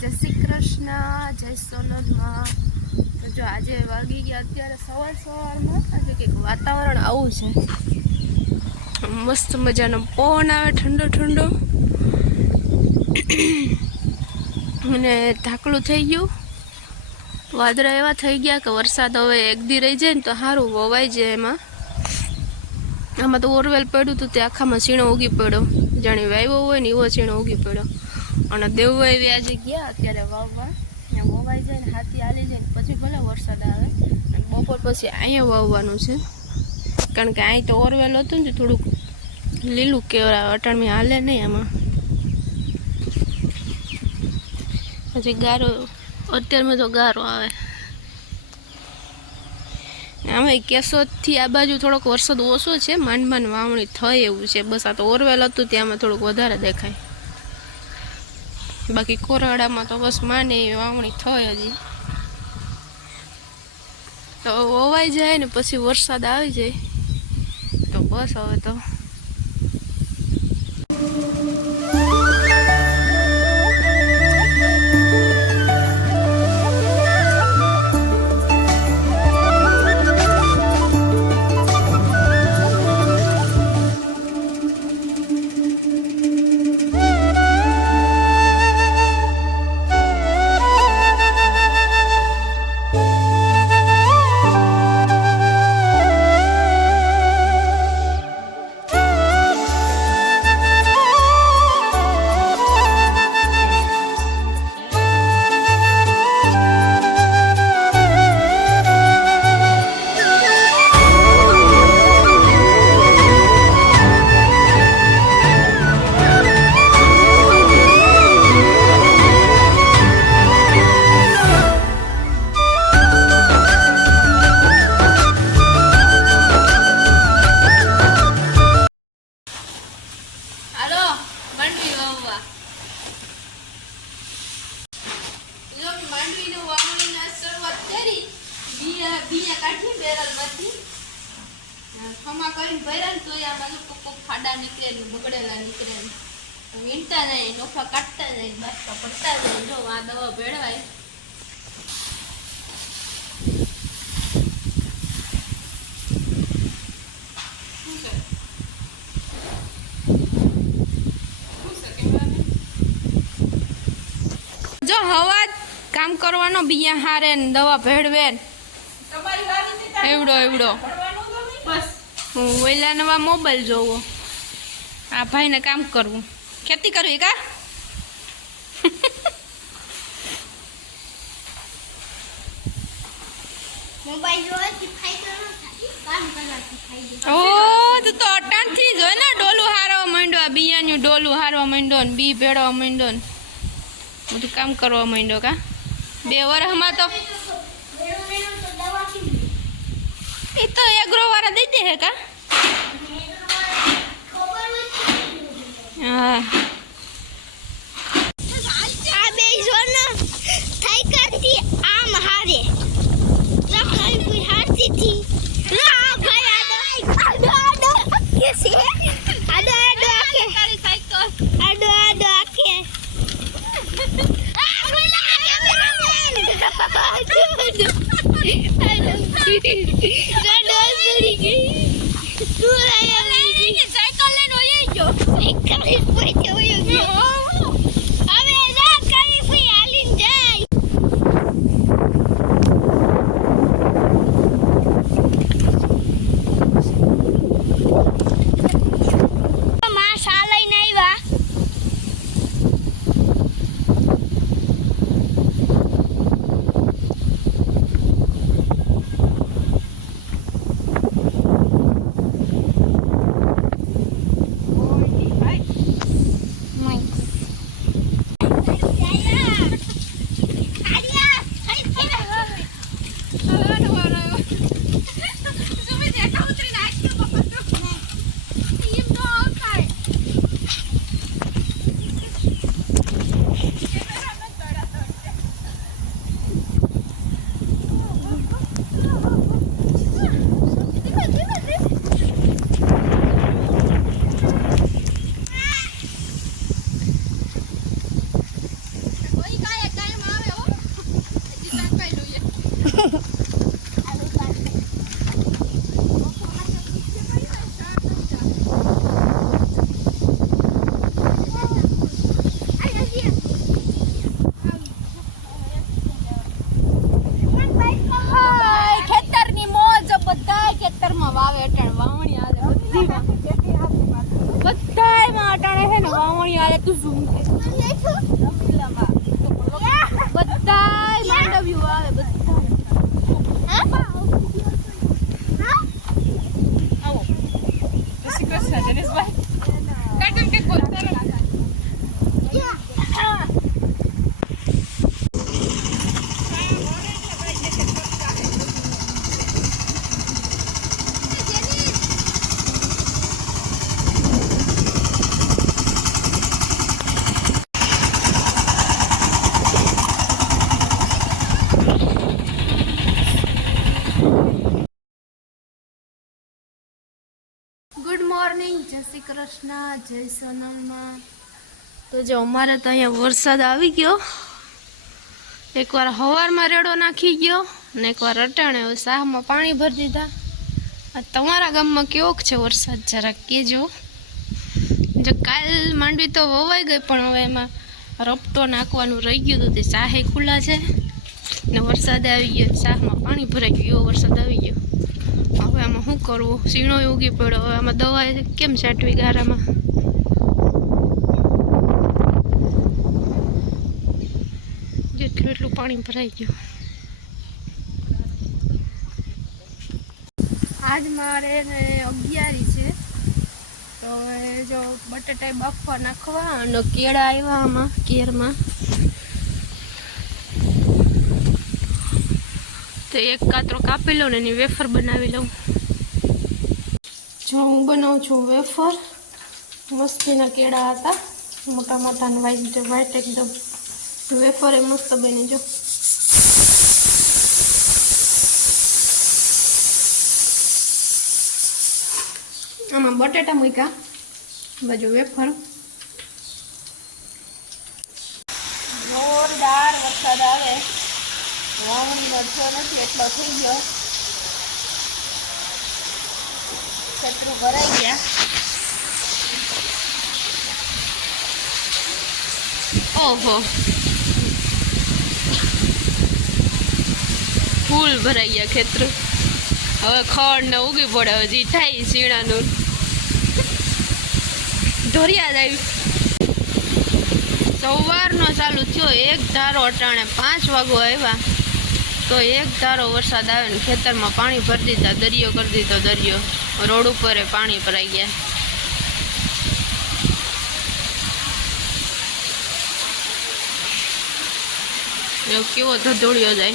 જય શ્રી કૃષ્ણ, જય સોનલમાં. તો જો આજે વાગી ગયા અત્યારે સવાર સવારમાં, આજે કંઈક વાતાવરણ આવું છે. મસ્ત મજાનો પવન આવે ઠંડો ઠંડો. અને ઢાકલું થઈ ગયું. વાદળા એવા થઈ ગયા કે વરસાદ હવે એકદી રહી જાય ને તો સારું વવાઈ જાય એમાં. આમાં તો ઓરવેલ પડ્યું હતું તે આખામાં સીણો ઉગી પડ્યો. જાણે વાવ્યો હોય ને એવો સીણો ઉગી પડ્યો. અને દેવભાઈ બી આજે ગયા અત્યારે વાવવા. ત્યાં વવાઈ જાય ને હાથી હાલી જાય ને પછી ભલે વરસાદ આવે. અને બપોર પછી અહીંયા વાવવાનું છે. કારણ કે અહીં તો ઓરવેલ હતું ને થોડુંક લીલું કેવરા અટાણમાં હાલે નહીં આમાં. પછી ગારો, અત્યારમાં તો ગારો આવે. આમે કેશોદથી આ બાજુ થોડોક વરસાદ ઓછો છે, માંડ માંડ વાવણી થઈ એવું છે. બસ આ તો ઓરવેલ હતું, ત્યાંમાં થોડુંક વધારે દેખાય. બાકી કોરવાડામાં તો બસ માને વાવણી થાય હજી. તો વવાઈ જાય ને પછી વરસાદ આવી જાય. તો બસ હવે તો ખમા કરીને ભર્યા ને તોય આમાં બાજુ કોક ફાડા નીકળે ને બગડેલા નીકળે ને. વીણતા જાય નોખા કાઢતા જાય બાટકા પડતા જાય જો આ દવા ભેળવાય. જો હવા કામ કરવાનો બિયા હારે ને દવા ભેળવે એવડો એવડો. હું વહેલા નવા મોબાઈલ જોવો. આ ભાઈને કામ કરવું. ખેતી કરવી કા? ઓ તું તો અટાણથી જ હોય ને ડોલું હારવા માંડ્યો બિયાનું ડોલું હારવા માંડ્યો ને બી ભેળવા માંડ્યો ને. બધું કામ કરવા માંડ્યો કા? બે વર્ષમાં તો મેળો મેળો તો દવા કેવી એ તો એગ્રો વાળા દઈ દે હે કા? હા. ગઈ તું સાયકલ લઈને ઓય ગયો સાયકલ લઈને પોઈચો ઓય ગયો હવે જા કરી ફી હાલીને જાય માં શા લઈને આવ્યા હાય ખેતરની મોજ બધાય ખેતરમાં વાવે અટાણ વાવણી આલે બધીમાં બધાયમાં અટાણે છે ને વાવણી આલે તું ઝૂમ કે બધાય માંડવ્યું વાવે બધા શ્રી કૃષ્ણ જનેશભાઈ કાઢો કે બોલતા ગુડ શ્રી કૃષ્ણ, જય સોનલમાં તો જો, અમારે તો અહીંયા વરસાદ આવી ગયો. એકવાર હવારમાં રેડો નાખી ગયો અને એકવાર અટાણે સાહમાં પાણી ભરી દીધા. તમારા ગામમાં કેવો છે વરસાદ, જરાક કહેજો. જો કાલ માંડવી તો વવાઈ ગઈ, પણ હવે એમાં રપટો નાખવાનું રહી ગયું હતું તે સાહે ખુલ્લા છે. ને વરસાદ આવી ગયો, શાહમાં પાણી ભરાઈ ગયું, એવો વરસાદ આવી ગયો. હવે આમાં શું કરવું? સીણો ઉગી પડ્યો. હવે આમાં દવા કેમ છાંટવી ગારામાં? જેટલું એટલું પાણી ભરાઈ ગયું. આજ મારે અગિયારી છે. તો જો બટાટા બાફવા નાખવા અને કેળા આવ્યા આમાં કેરમાં તો એક કાતરો કાપી લઉં ને એની વેફર બનાવી લઉં. જો હું બનાવું છું વેફર, મસ્તીના કેળા હતા, મોટા મોટા વાઈટ વ્હાઈટ એકદમ. વેફર એ મસ્ત બની જો. આમાં બટેટા મૂક્યા. બાજુ વેફર. જોરદાર વરસાદ આવે. વાવણીનો થયો નથી, એટલો થઈ ગયો. છત્રુ ભરાઈ ગયા. ઓહો. ફૂલ ભરાઈ ગયા ખેતર. હવે ખડ ને ઉગી પડે હજી થાય શીણાનું ઢોરિયા જ આવી સવારનો ચાલુ થયો, એક ધારો અટાણે પાંચ વાગો આવ્યા. તો એક ધારો વરસાદ આવે ને ખેતરમાં પાણી ભરી દીધા, દરિયો કરી દીધો, દરિયો. રોડ ઉપર પાણી ભરાઈ ગયા. કેવો ધધોળિયો જાય.